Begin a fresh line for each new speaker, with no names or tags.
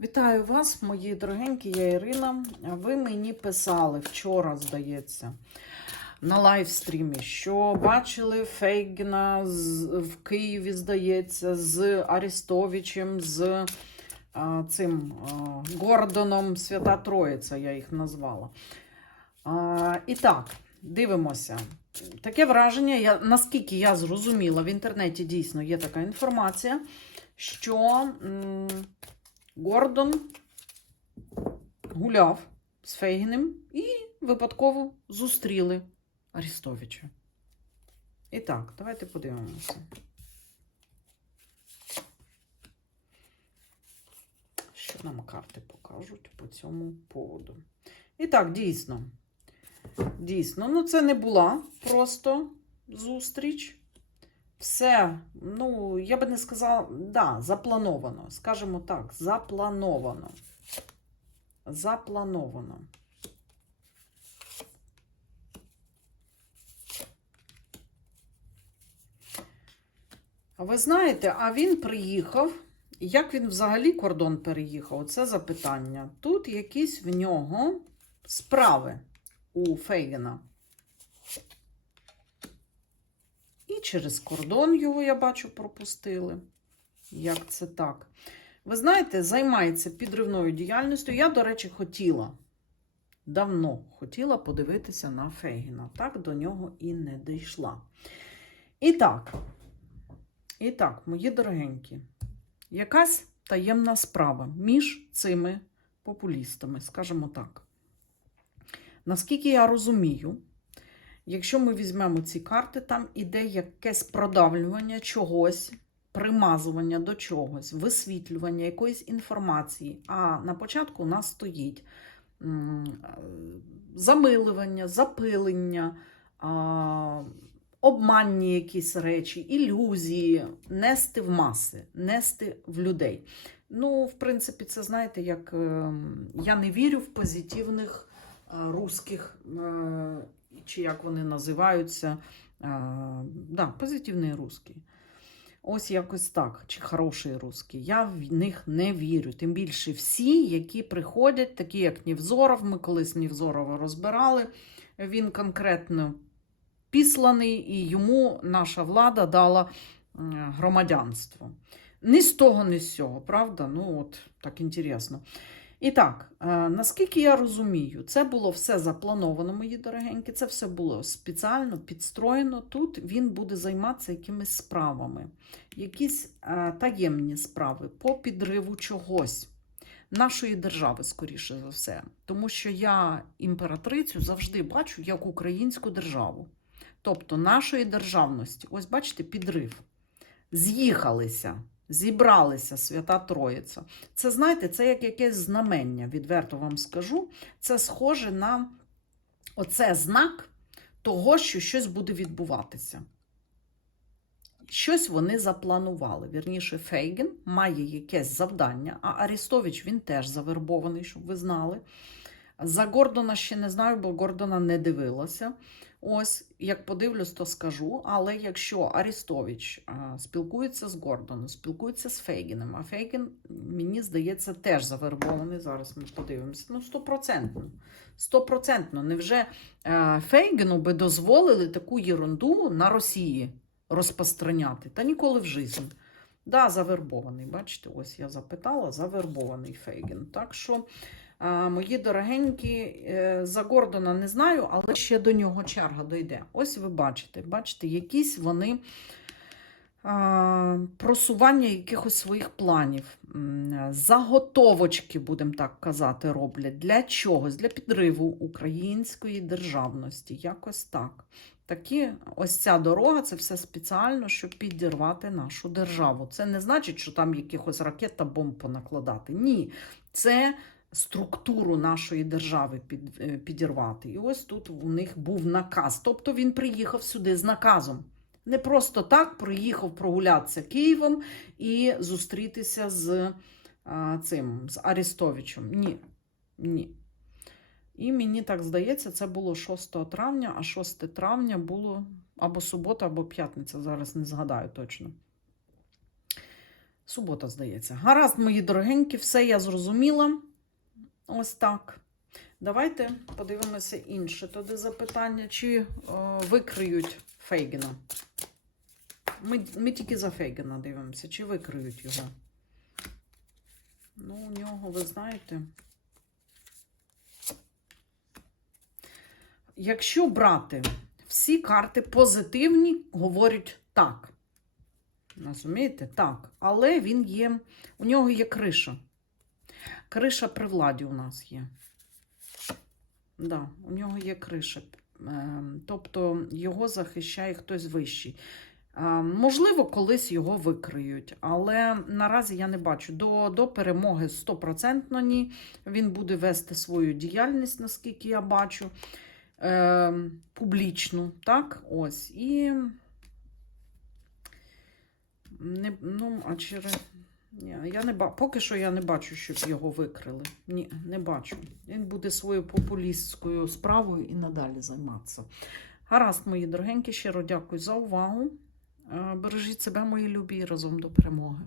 Вітаю вас, мої дорогенькі, я Ірина. Ви мені писали вчора, здається, на лайвстрімі, що бачили Фейгіна в Києві, здається, з Арестовичем, з а, цим а, Гордоном Свята Троїця, я їх назвала. А, і так, дивимося. Таке враження, я, наскільки я зрозуміла, в інтернеті дійсно є така інформація, що. м, Гордон гуляв з Фейгіним і випадково зустріли Арестовича. І так, давайте подивимося. Що нам карти покажуть по цьому поводу? І так, дійсно. Дійсно, ну це не була просто зустріч. Все, ну, я би не сказала, да, заплановано. Скажімо так, заплановано. Заплановано. Ви знаєте, а він приїхав. Як він взагалі кордон переїхав? Оце запитання. Тут якісь в нього справи у Фейгена. І через кордон його, я бачу, пропустили. Як це так? Ви знаєте, займається підривною діяльністю. Я, до речі, хотіла, давно хотіла подивитися на Фейгіна. Так, до нього і не дійшла. І так, і так, мої дорогенькі, якась таємна справа між цими популістами, скажімо так. Наскільки я розумію, Якщо ми візьмемо ці карти, там іде якесь продавлювання чогось, примазування до чогось, висвітлювання якоїсь інформації. А на початку у нас стоїть е, запилення, обманні якісь речі, ілюзії, нести в маси, нести в людей. Ну, в принципі, це знаєте, як е, я не вірю в позитивних е, русських. Е, чи як вони називаються, да, позитивний русський. Ось якось так, чи хороший русський. Я в них не вірю. Тим більше всі, які приходять, такі як Нівзоров, ми колись Нівзорова розбирали, він конкретно післаний, і йому наша влада дала громадянство. Ні з того, ні з цього, правда? Ну, от так інтересно. І так, е, наскільки я розумію, це було все заплановано, мої дорогенькі, це все було спеціально підстроєно. Тут він буде займатися якимись справами, якісь е, таємні справи по підриву чогось. Нашої держави, скоріше за все. Тому що я імператрицю завжди бачу як українську державу. Тобто нашої державності. Ось бачите, підрив. З'їхалися, зібралися Свята Троїця. Це, знаєте, це як якесь знамення, відверто вам скажу. Це схоже на оце знак того, що щось буде відбуватися. Щось вони запланували. Вірніше, Фейген має якесь завдання, а Арістович він теж завербований, щоб ви знали. За Гордона ще не знаю, бо Гордона не дивилася. Ось, як подивлюсь, то скажу. Але якщо Арістович спілкується з Гордоном, спілкується з Фейгіном, а Фейгін, мені здається, теж завербований. Зараз ми подивимося. Ну, стопроцентно. Стопроцентно. Невже е, Фейгіну би дозволили таку єрунду на Росії розпространяти? Та ніколи в житті. Да, завербований. Бачите, ось я запитала, завербований Фейгін. Так що. Мої дорогенькі, е, за Гордона не знаю, але ще до нього черга дойде. Ось ви бачите, бачите, якісь вони просування якихось своїх планів, заготовочки, будемо так казати, роблять для чогось, для підриву української державності. Якось так. Такі, ось ця дорога це все спеціально, щоб підірвати нашу державу. Це не значить, що там якихось ракет та бомб понакладати. Ні, це структуру нашої держави під, е, підірвати. І ось тут у них був наказ. Тобто він приїхав сюди з наказом. Не просто так приїхав прогулятися Києвом і зустрітися з а, цим, з Арестовичем. Ні. Ні. І мені так здається, це було 6 травня, а 6 травня було або субота, або п'ятниця. Зараз не згадаю точно. Субота, здається. Гаразд, мої дорогенькі, все я зрозуміла. Ось так. Давайте подивимося інше тоді запитання, чи е, викриють Фейгена. Ми, ми тільки за Фейгена дивимося, чи викриють його. Ну, у нього, ви знаєте. Якщо брати всі карти позитивні, говорять так. Розумієте? Так. Але він є, у нього є криша. Криша при владі у нас є. Да, у нього є криша. Ем, Тобто його захищає хтось вищий. Ем, Можливо, колись його викриють, але наразі я не бачу. До, до перемоги 100% ні. Він буде вести свою діяльність, наскільки я бачу, ем, публічну. Так, ось. І не, ну, а через. Ні, я не ба... Поки що я не бачу, щоб його викрили. Ні, не бачу. Він буде своєю популістською справою і надалі займатися. Гаразд, мої дорогенькі, щиро дякую за увагу. Е, Бережіть себе, мої любі, разом до перемоги.